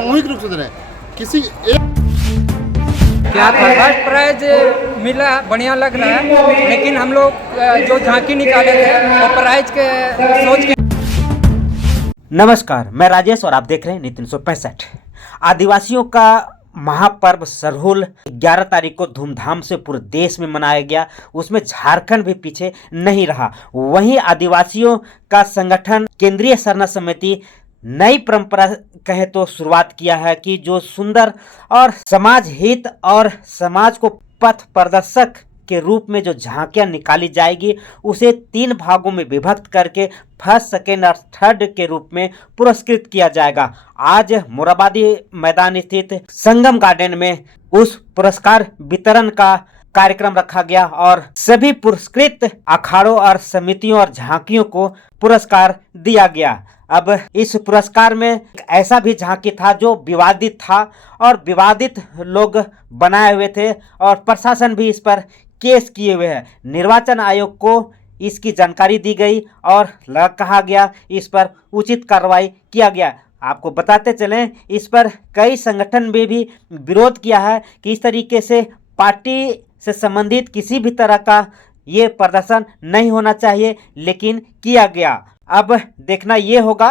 सामूहिक रूप से दे रहे हैं। किसी एक क्या था फर्स्ट प्राइज मिला, बढ़िया लग रहा है, लेकिन हम लोग जो झांकी निकाले थे वो प्राइज के सोच के। नमस्कार, मैं राजेश और आप देख रहे हैं नीति 365। आदिवासियों का महापर्व सरहुल 11 तारीख को धूमधाम से पूरे देश में मनाया गया। उसमें झारखंड भी पीछे नहीं रहा। वहीं आदिवासियों का संगठन केंद्रीय सरना समिति नई परंपरा कहे तो शुरुआत किया है कि जो सुंदर और समाज हित और समाज को पथ प्रदर्शक के रूप में जो झांकियां निकाली जाएगी उसे 3 भागों में विभक्त करके फर्स्ट, सेकेंड और थर्ड के रूप में पुरस्कृत किया जाएगा। आज मोराबादी मैदान स्थित संगम गार्डन में उस पुरस्कार वितरण का कार्यक्रम रखा गया और सभी पुरस्कृत अखाड़ों और समितियों और झांकियों को पुरस्कार दिया गया। अब इस पुरस्कार में ऐसा भी झांकी था जो विवादित था और विवादित लोग बनाए हुए थे और प्रशासन भी इस पर केस किए हुए हैं। निर्वाचन आयोग को इसकी जानकारी दी गई और कहा गया इस पर उचित कार्रवाई किया गया। आपको बताते चलें, इस पर कई संगठन में भी विरोध किया है कि इस तरीके से पार्टी से संबंधित किसी भी तरह का ये प्रदर्शन नहीं होना चाहिए, लेकिन किया गया। अब देखना ये होगा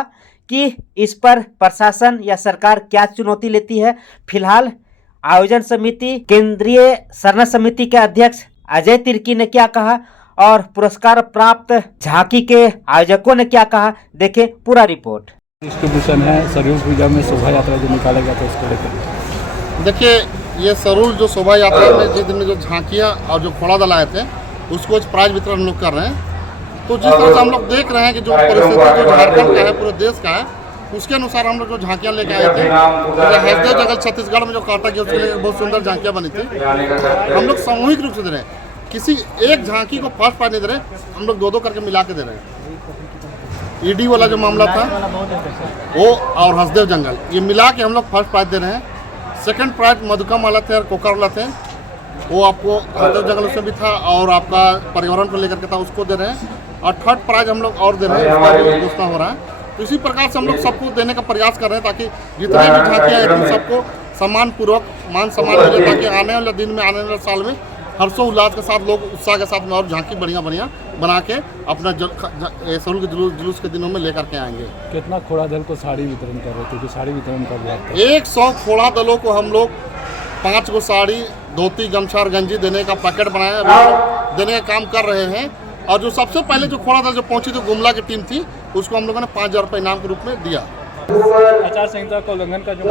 कि इस पर प्रशासन या सरकार क्या चुनौती लेती है। फिलहाल आयोजन समिति केंद्रीय सरना समिति के अध्यक्ष अजय तिर्की ने क्या कहा और पुरस्कार प्राप्त झांकी के आयोजकों ने क्या कहा, देखें पूरा रिपोर्ट। डिस्ट्रीब्यूशन है सरहुल पूजा में शोभा यात्रा जो निकाला गया था उसको लेकर। देखिए, ये सरहुल जो शोभा यात्रा में जिस दिन में जो झांकियाँ और जो घोड़ा दल आए थे उसको प्राइज वितरण हम लोग कर रहे हैं। तो जिस तरह से हम लोग देख रहे हैं कि जो परिस्थिति जो झारखंड का है, पूरे देश का है, उसके अनुसार हम लोग जो झांकियाँ लेके आए थे, हसदेव जंगल छत्तीसगढ़ में जो काटा गया उसके लिए बहुत सुंदर झांकियाँ बनी थी। हम लोग सामूहिक रूप से दे रहे हैं। किसी एक झांकी को फर्स्ट प्राइज नहीं दे रहे, हम लोग 2-2 करके मिला के दे रहे हैं। ईडी वाला जो मामला था वो और हसदेव जंगल, ये मिला के हम लोग फर्स्ट प्राइज दे रहे हैं। सेकंड प्राइज मधुकम वाला थे और कोकर वाला थे, वो आपको हसदेव जंगल उसमें भी था और आपका पर्यावरण को लेकर के था, उसको दे रहे हैं। और थर्ड प्राइज हम लोग और दे रहे हैं, उसका भी घोषणा हो रहा है। तो इसी प्रकार से हम लोग सबको देने का प्रयास कर रहे हैं ताकि जितने भी झांकियाँ हैं सबको सम्मान पूर्वक मान सम्मान मिले, ताकि आने वाले दिन में, आने वाले साल में हर्षोल्लास के साथ लोग उत्साह के साथ में और झांकी बढ़िया बना के अपना सरहुल के जुलूस के दिनों में लेकर के आएंगे। कितना खोड़ा दल को साड़ी वितरण कर रहे थे, जो साड़ी वितरण कर रहा था? 100 खोड़ा दलों को हम लोग 5 गो साड़ी, धोती, गमछा और गंजी देने का पैकेट बनाया, देने का काम कर रहे हैं। और जो सबसे पहले जो खोड़ा दल जो पहुंची थी, गुमला की टीम थी, उसको हम लोगों ने 5000 रुपये इनाम के रूप में दिया। आचार संहिता का उल्लंघन का जो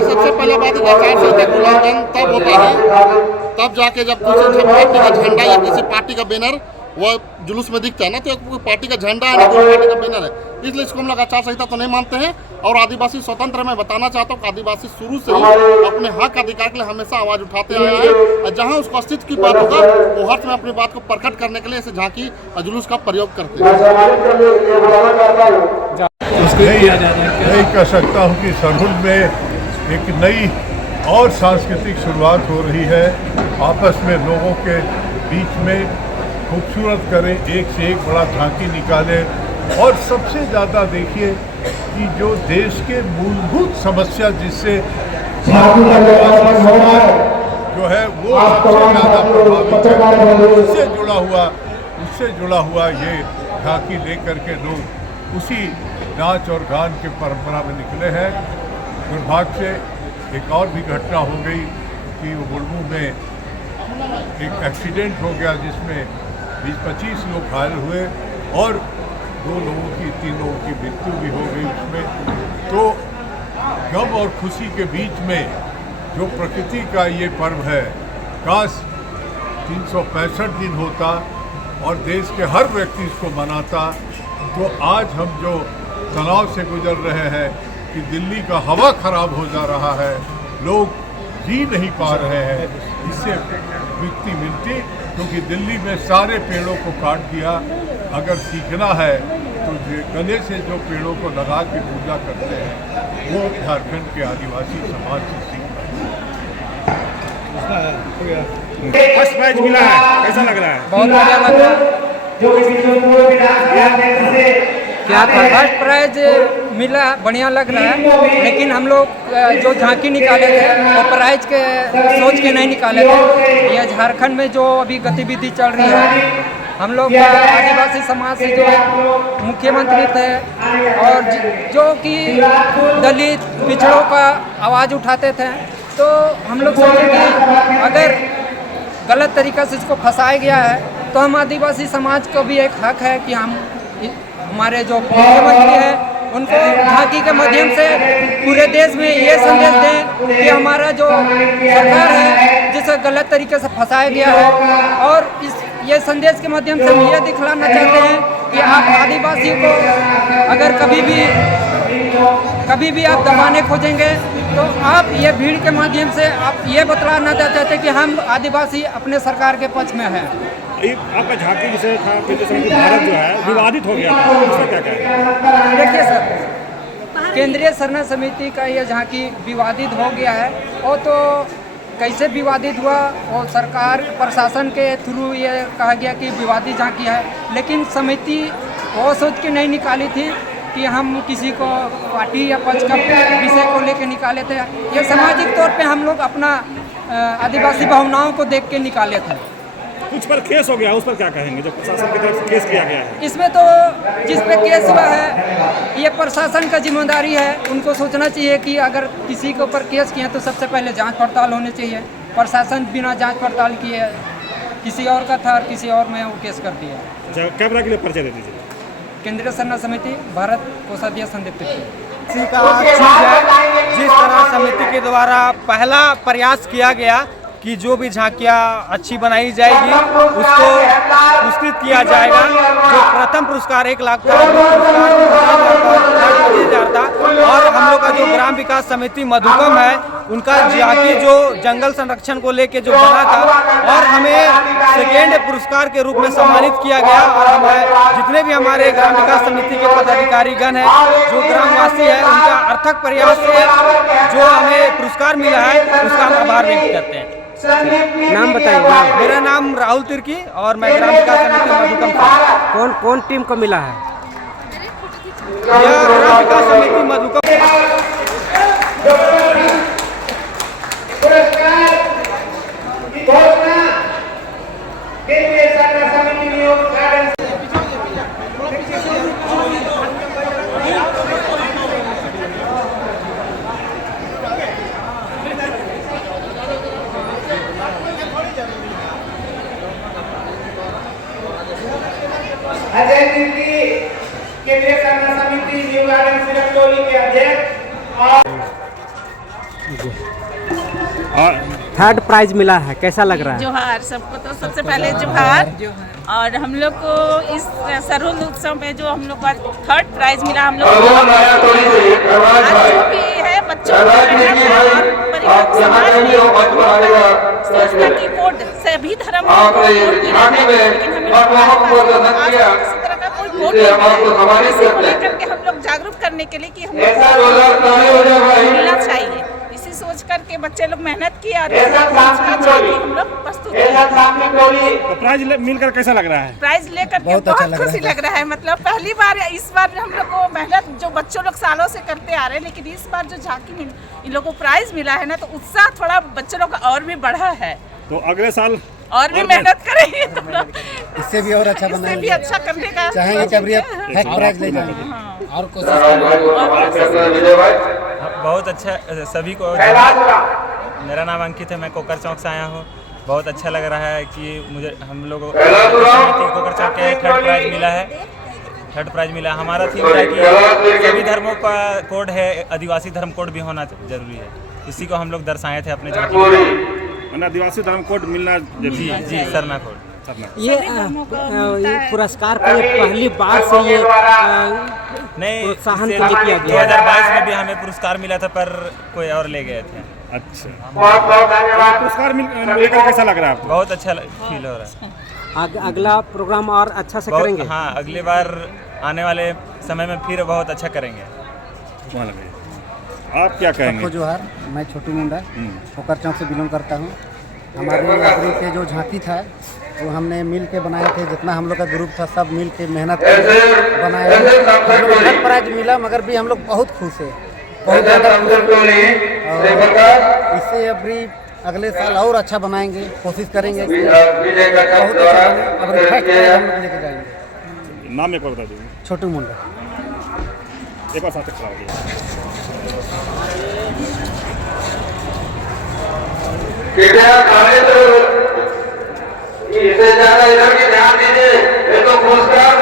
सबसे पहले बात है, आचार संहिता का उल्लंघन तब होता है तब जाके जब किसी पार्टी का झंडा या किसी पार्टी का बैनर वो जुलूस में दिखता है ना, तो कोई पार्टी का झंडा है ना कोई पार्टी का बैनर है, इसलिए इसको हम लोग आचार संहिता तो नहीं मानते हैं। और आदिवासी स्वतंत्र मैं बताना चाहता हूँ कि आदिवासी शुरू से ही अपने हक अधिकार के लिए हमेशा आवाज उठाते आए हैं और जहाँ उसको अस्तित्व की बात होगा वो हर्ष में अपनी बात को प्रकट करने के लिए ऐसे झांकी जुलूस का प्रयोग करते हैं। यही कह सकता हूँ कि सरहुल में एक नई और सांस्कृतिक शुरुआत हो रही है। आपस में लोगों के बीच में खूबसूरत करें, एक से एक बड़ा झांकी निकालें और सबसे ज़्यादा देखिए कि जो देश के मूलभूत समस्या जिससे समाज जो है वो सबसे ज़्यादा प्रभावित है, उससे जुड़ा हुआ ये झांकी लेकर के लोग उसी नाच और गान के परंपरा में निकले हैं। दुर्भाग्य से एक और भी घटना हो गई कि मुर्मू में एक एक्सीडेंट हो गया जिसमें 20-25 लोग घायल हुए और 3 लोगों की मृत्यु भी हो गई उसमें। तो गम और खुशी के बीच में जो प्रकृति का ये पर्व है, काश 365 दिन होता और देश के हर व्यक्ति इसको मनाता, तो आज हम जो तनाव से गुजर रहे हैं कि दिल्ली का हवा खराब हो जा रहा है, लोग जी नहीं पा रहे हैं, इससे मुक्ति मिलती। क्योंकि दिल्ली में सारे पेड़ों को काट दिया। अगर सीखना है तो गले से जो पेड़ों को लगा के पूजा करते हैं वो झारखंड के आदिवासी समाज से सीखना है। फर्स्ट प्राइज मिला है, कैसा लग रहा है? बहुत बढ़िया लग रहा है। क्या था फर्स्ट प्राइज मिला बढ़िया लग रहा है, लेकिन हम लोग जो झांकी निकाले थे वो प्राइज के सोच के नहीं निकाले थे। यह झारखंड में जो अभी गतिविधि चल रही है, हम लोग आदिवासी समाज से जो मुख्यमंत्री थे और जो कि दलित पिछड़ों का आवाज़ उठाते थे, तो हम लोग सोचे कि अगर गलत तरीक़ा से इसको फंसाया गया है तो हम आदिवासी समाज को भी एक हक है कि हम हमारे जो मुख्यमंत्री हैं उनको झांकी के माध्यम से पूरे देश में ये संदेश दें कि हमारा जो सरकार है जिसे गलत तरीके से फंसाया गया है, और ये संदेश के माध्यम से हम ये दिखलाना चाहते हैं कि आप आदिवासियों को अगर कभी भी आप दबाने खोजेंगे तो आप ये भीड़ के माध्यम से आप ये बतलाना चाहते हैं कि हम आदिवासी अपने सरकार के पक्ष में हैं। आपका झांकी जिसे था भारत जो है विवादित हो गया था, उसका क्या कहें? देखिए सर, केंद्रीय सरना समिति का ये झांकी विवादित हो गया है, और तो कैसे विवादित हुआ और सरकार प्रशासन के थ्रू ये कहा गया कि विवादित झांकी है, लेकिन समिति वो सोच के नहीं निकाली थी कि हम किसी को पार्टी या पक्ष का विषय को लेकर निकाले थे। ये सामाजिक तौर पे हम लोग अपना आदिवासी भावनाओं को देख के निकाले थे। कुछ पर केस हो गया, उस पर क्या कहेंगे जो प्रशासन की तरफ से केस किया गया है? इसमें तो जिस पे केस हुआ है ये प्रशासन का जिम्मेदारी है, उनको सोचना चाहिए कि अगर किसी के ऊपर केस किए तो सबसे पहले जांच पड़ताल होनी चाहिए। प्रशासन बिना जांच पड़ताल किए किसी और का था और किसी और में वो केस कर दिया। अच्छा, कैमरा के लिए परिचय दे दीजिए। केंद्रीय सरना समिति भारत कोषाध्यक्ष संदीप तिर्की। जिस तरह समिति के द्वारा पहला प्रयास किया गया कि जो भी झांकियाँ अच्छी बनाई जाएगी उसको पुरस्कृत किया जाएगा। जो प्रथम पुरस्कार 1 लाख था, 50,000 था, और हम लोग का जो ग्राम विकास समिति मधुकम है उनका झांकी जो जंगल संरक्षण को लेके जो बना था, और हमें सेकेंड पुरस्कार के रूप में सम्मानित किया गया। और हम जितने भी हमारे ग्राम विकास समिति के पदाधिकारी गण हैं, जो ग्रामवासी है, उनका अर्थक प्रयास से जो हमें पुरस्कार मिला है उसका हम आभार व्यक्त करते हैं। नाम बताइए। मेरा नाम राहुल तिर्की और मैं ग्राम विकास समिति मधुकम से। कौन कौन टीम को मिला है? यह ग्राम विकास समिति मधुकम। अजय तिर्की केंद्रीय सरना समिति न्यू गार्डन सिरकटोली के अध्यक्ष और थर्ड प्राइज मिला है, कैसा लग रहा है? जोहार सबको। तो सबसे पहले जोहार। और हम लोग को इस सरहुल उत्सव में जो हम लोग को थर्ड प्राइज मिला, हम लोग आज जो भी है बच्चों परिवार समाज में सोचता कि कोड सभी धर्म लेकिन किसी तरह का कोई कोड नहीं, इसी को लेकर के हम लोग जागरूक करने के लिए कि हम लोग मिलना चाहिए, इसी सोच करके बच्चे लोग मेहनत किए और हम लोग प्रस्तुत किए। तो प्राइज मिलकर कैसा लग रहा है? प्राइज लेकर के बहुत खुशी लग रहा है। मतलब पहली बार, इस बार हम लोग को मेहनत जो बच्चों लोग सालों से करते आ रहे हैं, लेकिन इस बार जो झांकी इन लोगों को प्राइज मिला है ना, तो उत्साह थोड़ा बच्चों लोग का और भी बढ़ा है। तो अगले साल और भी मेहनत करेंगे, इससे भी और अच्छा इससे भी अच्छा करने का चाहेंगे कि अभी फर्स्ट प्राइज ले जाएंगे और कोशिश। बहुत अच्छा सभी को। मेरा नाम अंकित है, मैं कोकर चौक से आया हूँ। बहुत अच्छा लग रहा है कि मुझे हम लोगों कोकर चौक के थर्ड प्राइज मिला है। थर्ड प्राइज मिला। हमारा थीम है कि सभी धर्मों का कोड है, आदिवासी धर्म कोड भी होना जरूरी है। इसी को हम लोग दर्शाए थे अपने झांकी में। आदिवासी धर्म कोड मिलना जी जी, सरना कोड। ये पुरस्कार को पहली बार से ये नहीं, प्रोत्साहन के लिए किया गया। 2022 में भी हमें पुरस्कार मिला था, पर कोई और ले गए थे। अच्छा, पुरस्कार मिलकर कैसा लग रहा है आपको? बहुत अच्छा फील हो रहा है। अगला प्रोग्राम और अच्छा से करेंगे। हाँ, अगली बार आने वाले समय में फिर बहुत अच्छा करेंगे। आप क्या कहेंगे? जोहार, मैं छोटू मुंडा कोकर चौक से बिलोंग करता हूँ। हमारे नगरी से जो झांकी था वो हमने मिल के बनाए थे, जितना हम लोग का ग्रुप था सब मिल के मेहनत बनाए। थर्ड प्राइज मिला मगर भी हम लोग बहुत खुश है, बहुत ज़्यादा इससे अभी अगले साल और अच्छा बनाएंगे, कोशिश करेंगे बहुत अच्छा बने, अभी फर्स्ट प्राइज हम लोग लेके जाएंगे। नाम एक बार बता दीजिए। छोटू मुंडा। एक बार साथ खड़ा हो गया। इससे ज्यादा इधर भी ध्यान दीजिए, ये तो पुरस्कार